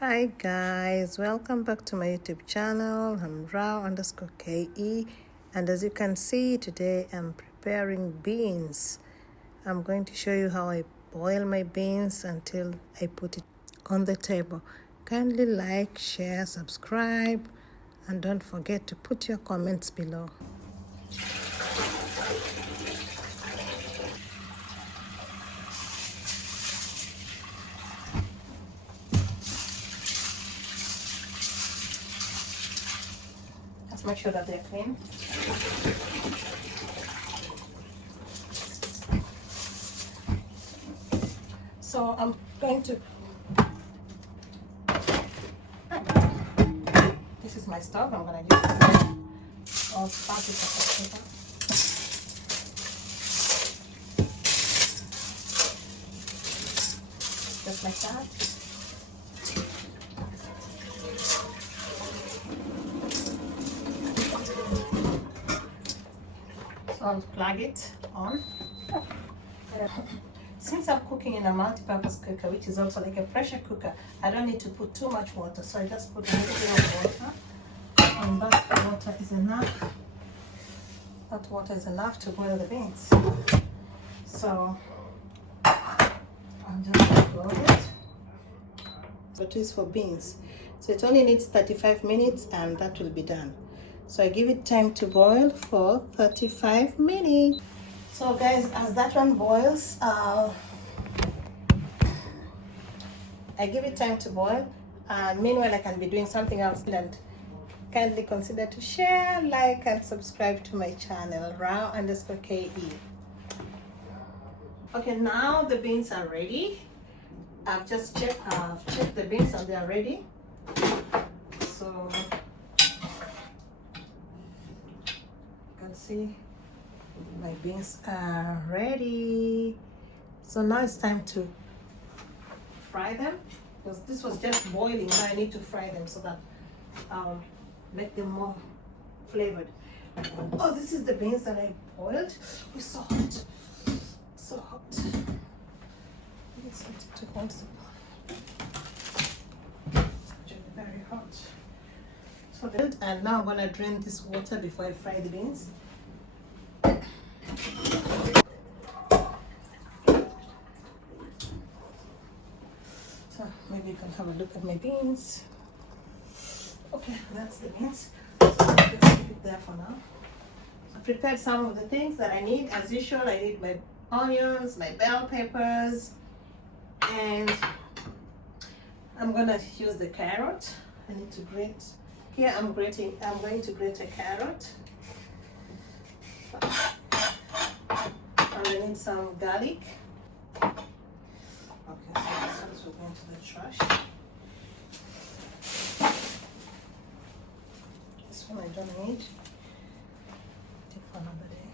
Hi guys, welcome back to my YouTube channel. I'm Rao_KE, and as you can see, today I'm preparing beans. I'm going to show you how I boil my beans until I put it on the table. Kindly like, share, subscribe, and don't forget to put your comments below. Let's make sure that they're clean. So I'm going to, this is my stove. I'm going to use all parts of the paper. Just like that. So I'll plug it on. Since I'm cooking in a multi-purpose cooker, which is also like a pressure cooker, I don't need to put too much water, so I just put a little bit of water, and that water is enough. That water is enough to boil the beans. So I'll just boil it. But it's for beans, so it only needs 35 minutes, and that will be done. So I give it time to boil for 35 minutes. So guys, as that one boils, I give it time to boil. Meanwhile, I can be doing something else, and kindly consider to share, like, and subscribe to my channel, Rao_KE. Okay, now the beans are ready. I've checked the beans and they are ready. So you can see my beans are ready. So now it's time to fry them, because this was just boiling. Now I need to fry them so that I'll make them more flavored. Oh, this is the beans that I boiled. It's so hot. So hot. I need something to hold them. It's very hot. So and now I'm gonna drain this water before I fry the beans. So maybe you can have a look at my beans. Okay, that's the beans. So let's keep it there for now. I prepared some of the things that I need. As usual, I need my onions, my bell peppers, and I'm gonna use the carrot. I need to grate. Here I'm going to grate a carrot. And I need some garlic. Okay, so this one's will go into the trash. This one I don't need. Take for another day.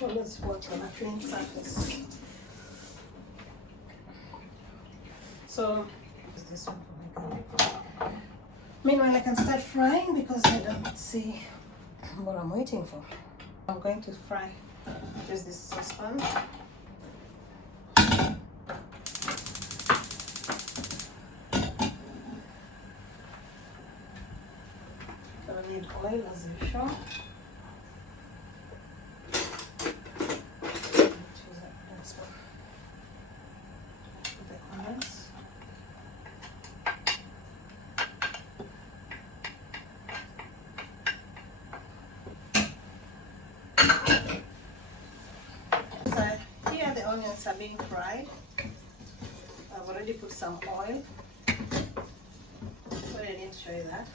So let's work on a clean surface. So is this one for my garlic? Meanwhile, I can start frying because I don't see what I'm waiting for. I'm going to fry just this saucepan. Gonna need oil as usual. Here the onions are being fried. I've already put some oil. Sorry, I didn't show you that.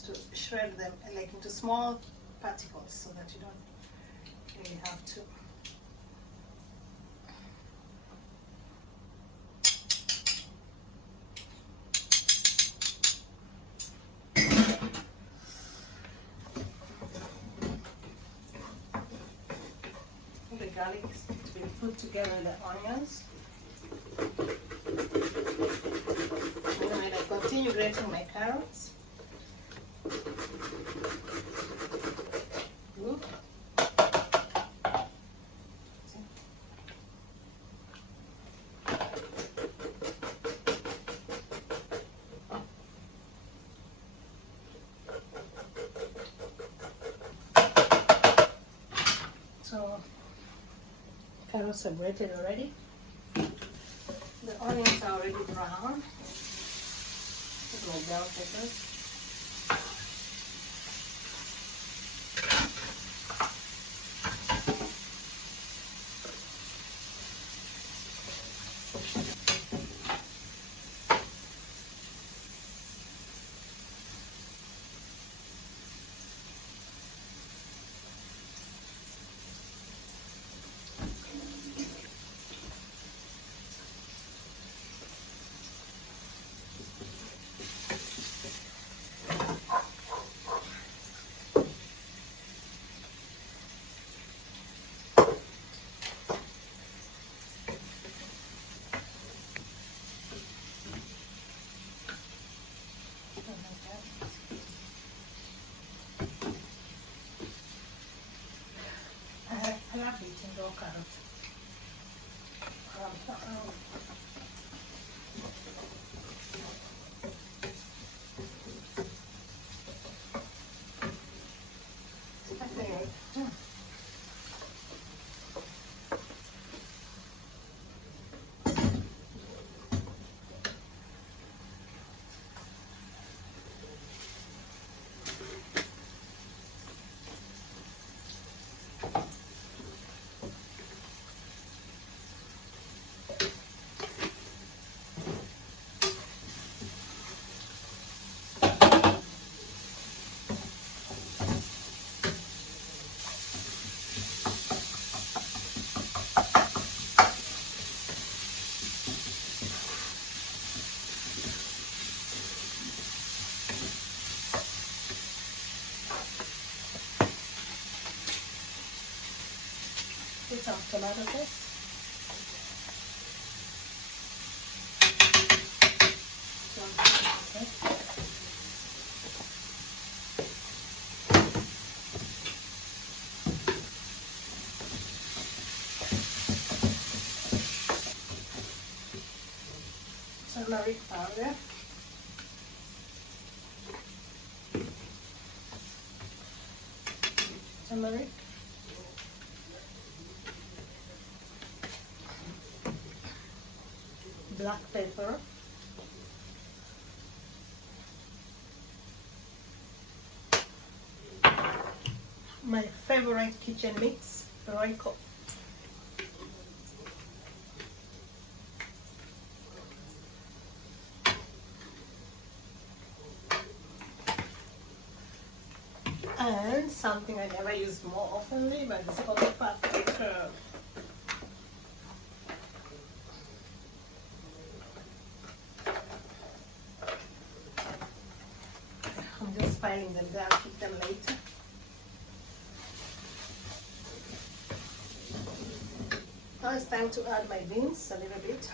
just to shred them like into small particles so that you don't really have to. The garlic to be put together with the onions. And then I continue grating my carrots. Good. So carrots are grated already. The onions are already brown. With my bell peppers. I love eating raw carrots. Put some tomato paste. Turmeric powder. Turmeric. Black pepper. My favorite kitchen mix, Royco. And something I never use more oftenly, but it's called paprika. I'm just piling them there, I'll keep them later. Now it's time to add my beans a little bit.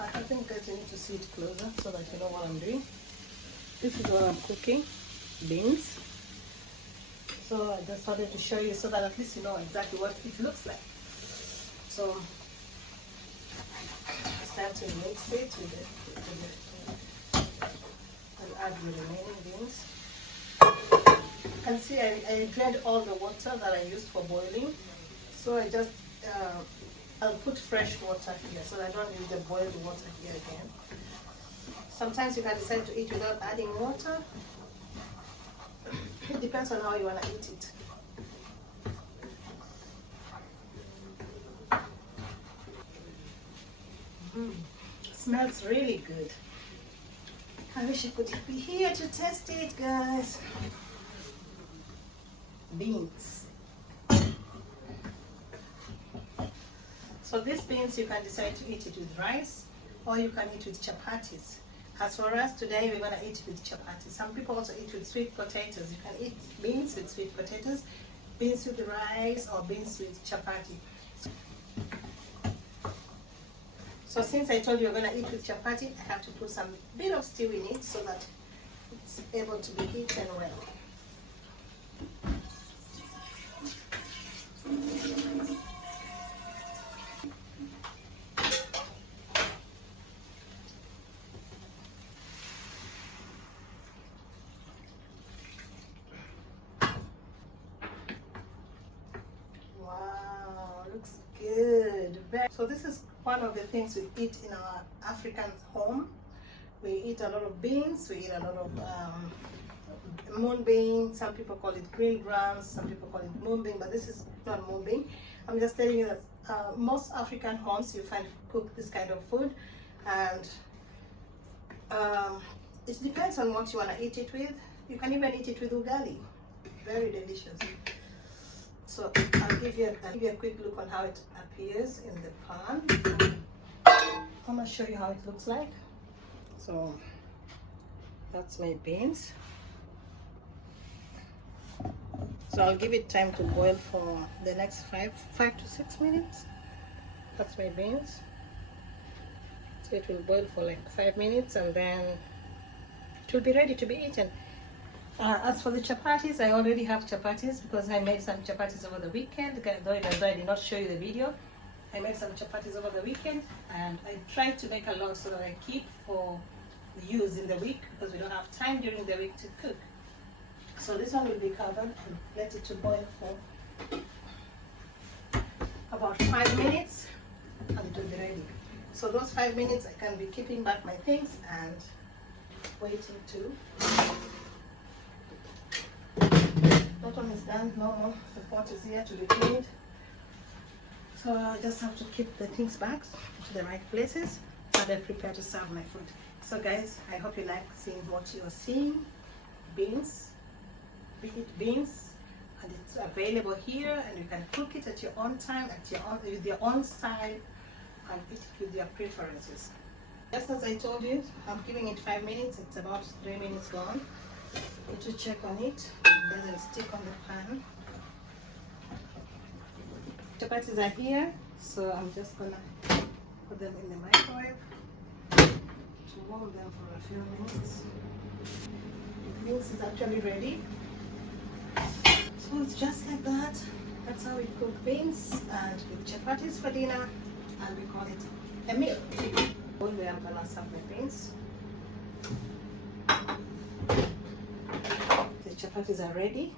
I think that you need to see it closer so that you know what I'm doing. This is what I'm cooking, beans. So I just wanted to show you so that at least you know exactly what it looks like. So it's time to mix it with it. I'll add the remaining beans. You can see I drained all the water that I used for boiling. So I just I'll put fresh water here so that I don't use the boiled water here again. Sometimes you can decide to eat without adding water. It depends on how you want to eat it. Smells really good. I wish I could be here to test it, guys. Beans. So these beans, you can decide to eat it with rice, or you can eat with chapatis. As for us today, we're gonna eat with chapatis. Some people also eat with sweet potatoes. You can eat beans with sweet potatoes, beans with rice, or beans with chapati. So since I told you you're gonna eat with chapati, I have to put some bit of stew in it so that it's able to be eaten well. Wow, looks good. So this is one of the things we eat in our African home. We eat a lot of beans, we eat a lot of moonbean. Some people call it green grams, some people call it moonbean, but this is not moonbean. I'm just telling you that most African homes you find cook this kind of food, and it depends on what you want to eat it with. You can even eat it with ugali. Very delicious. So I'll give you a quick look on how it appears in the pan. I'm gonna show you how it looks like. So that's my beans. So I'll give it time to boil for the next 5 to 6 minutes. That's my beans. So it will boil for like 5 minutes, and then it will be ready to be eaten. As for the chapatis, I already have chapatis because I made some chapatis over the weekend. Though I did not show you the video, I made some chapatis over the weekend, and I tried to make a lot so that I keep for use in the week because we don't have time during the week to cook. So this one will be covered and let it to boil for about 5 minutes, and it will be ready. So those 5 minutes I can be keeping back my things and waiting to. That one is done. No, the pot is here to be cleaned. So I just have to keep the things back to the right places and then prepare to serve my food. So guys, I hope you like seeing what you are seeing. Beans, we eat beans, and it's available here, and you can cook it at your own time, with your own style, and eat it with your preferences. Just as I told you, I'm giving it 5 minutes. It's about 3 minutes gone. To check on it, it doesn't stick on the pan. Chapatis are here, so I'm just gonna put them in the microwave to warm them for a few minutes. The beans is actually ready. So it's just like that. That's how we cook beans and with chapatis for dinner, and we call it a meal. Where I'm gonna serve my beans. The chapatis are ready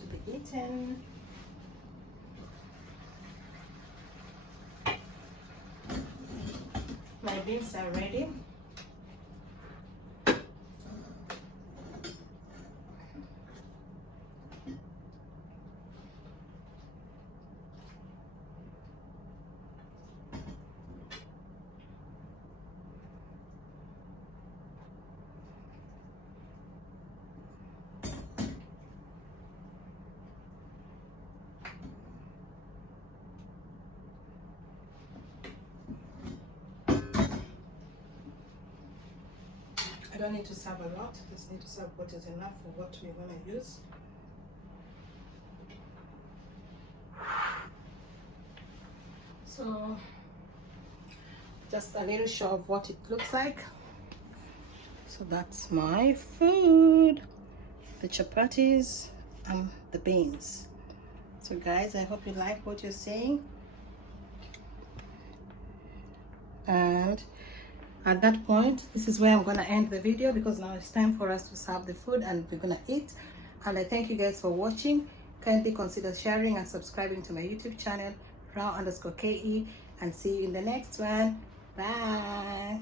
to be eaten. My beans are ready. I don't need to serve a lot, just need to serve what is enough for what we're going to use. So just a little show of what it looks like. So that's my food, the chapatis and the beans. So guys, I hope you like what you're seeing, and at that point, this is where I'm gonna end the video, because now it's time for us to serve the food and we're gonna eat. And I thank you guys for watching. Kindly consider sharing and subscribing to my YouTube channel, Rao_KE, and see you in the next one. Bye.